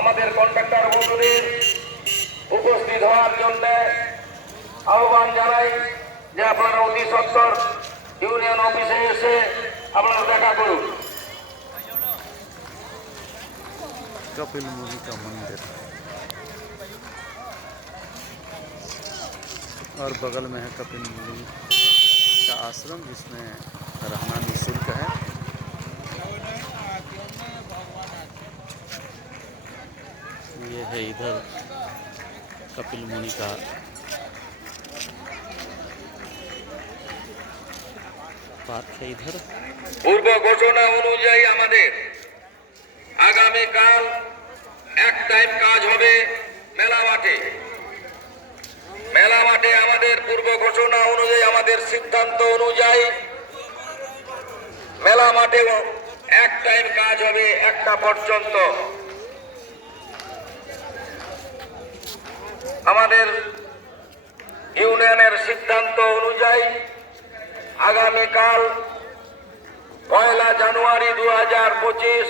আমাদের কন্ট্রাক্টর বন্ধুদের উপস্থিত হওয়ার জন্য আহ্বান জানাই যে আপনারা অতি সত্বর ইউনিয়ন অফিসে এসে আপনারা দেখা করুন। कपिल मुनि का मंदिर और बगल में है कपिल मुनि का आश्रम जिसमें रहना निःशुल्क है। ये है इधर कपिल मुनि का पार्क है। इधर পূর্ব ঘোষণা অনুযায়ী আমাদের আগামীকাল এক টাইম কাজ হবে মেলা মাঠে। মেলা মাঠে আমাদের পূর্ব ঘোষণা অনুযায়ী আমাদের সিদ্ধান্ত অনুযায়ী মেলা মাঠে এক টাইম কাজ হবে 1টা পর্যন্ত। আমাদের ইউনিয়নের সিদ্ধান্ত অনুযায়ী আগামীকাল 1 জানুয়ারি 2025